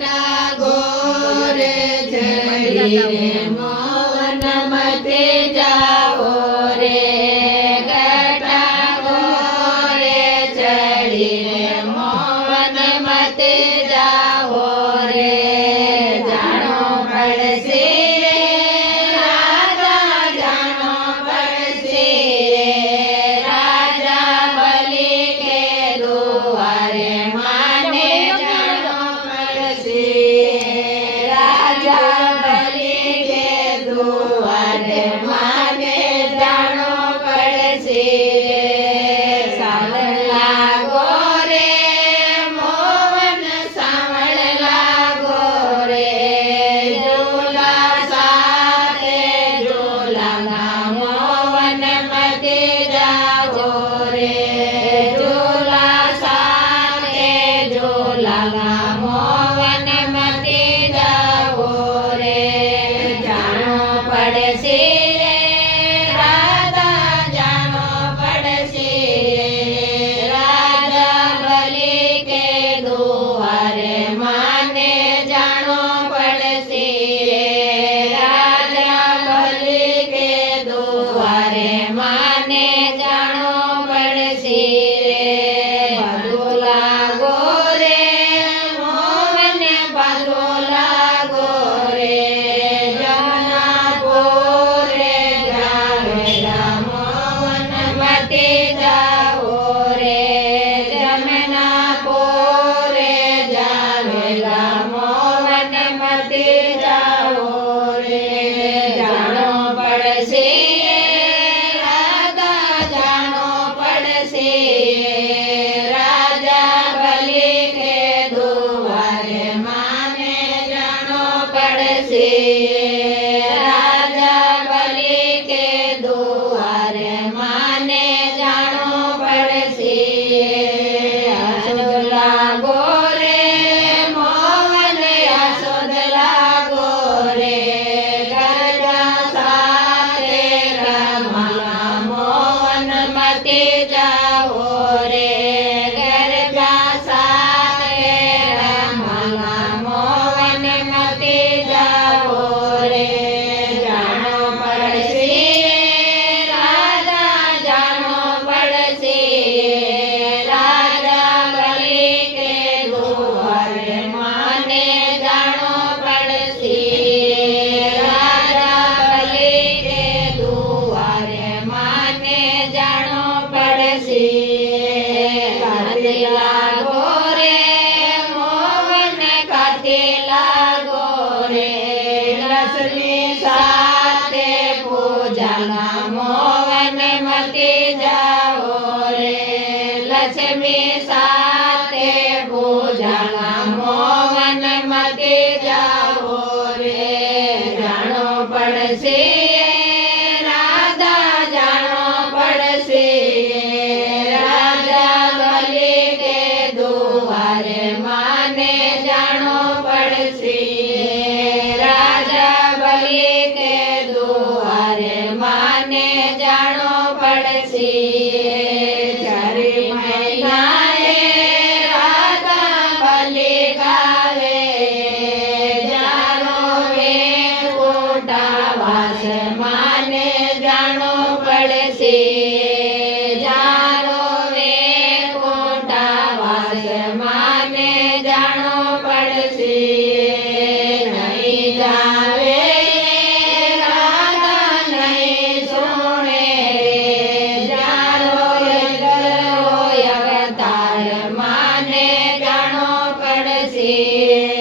ઘટા ગોરે ચડી રે મોવન મતે જાઓ રે ઘટા ગોરે ચડી રે મોવન મતે જાઓ રે જાણો પડશે રાજા જાણો પડશે રાજા બલી કે દુઆરે માને જાણો પડશે રાજા બલી કે દુઆરે માને જાણો પડશે સાવણ લાગો રે મોવન સાવણ લાગો રે ઝૂલા સાથે ઝૂલાના મોવન મતે જાઓ રે ઝૂલા સાથે ઝૂલાના મોવન મતે જાઓ રે જાણો પડશે રાધા જાણો પડશે રાજા બલી કે દુઆરે માને જાણો પડશે રાજા બલી કે દુઆરે માને જાણો પડશે ભાદો લાગો રે મોવન ભાદો લાગો રે જમના પોરે જાવેલા મોવન મતે જાઓ રે જમના પોરે જાવેલા મોવન મતે જાઓ રે જાણો પડશે રાધા જાણો પડશે રાજા બલી કે દુઆરે માને જાણો પડશે રાજા બલી કે દુઆરે માને જાણો પડશે આસોદ લાગો રે મોવન આસોદ લાગો રે ગરજા સાથે રમવા મોવન મતે જાઓ રે ગરજા સાથે રમવા મોવન મતે જાઓ રે જાણો પડશે રાધા જાણો પડશે રાજા બલી કે દુઆરે માને જાણો પડશે રાજા બલી કે દુઆરે માને જાણો પડશે કાતે લાગો રે મોવન કાતે લાગો રે લક્ષ્મી સાથે પૂજાના મોવન મતે જાઓ રે લક્ષ્મી સાથે પૂજાના મોવન મતે જાઓ રે જાણો પડશે રાધા જાણો પડશે રાજા બલી કે દુઆરે માને જાણો પડશે રાજા બલી કે દુઆરે માને જાણો પડશે ચારે મહિનાએ રાધા બલી ગાવે જાનો વે કોટા વાસ માને જાણો પડશે જાનો વે કોટા વાસ માને જાણો પડશે નહીં જાવે રાધા નહીં સુણે જાનો અવતાર માને જાણો પડશે